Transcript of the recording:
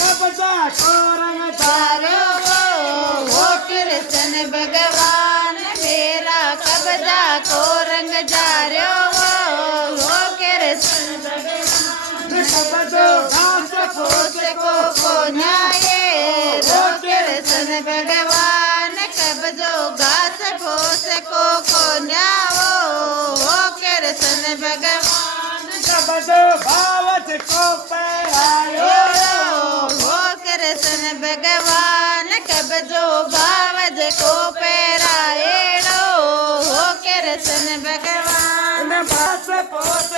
कब्जा को रंग धारो वो कृष्ण भगवान मेरा कब्जा को रंग जारो वो कृष्ण कब्जो घास फूस को न्याये रो कृष्ण भगवान कब्जो घास फूस को न्याओ वो कृष्ण भगवान कब्जो भावत को पहरायो वो कृष्ण भगवान कब्जो भावज को पहराएड़ो वो कृष्ण भगवान पास पोस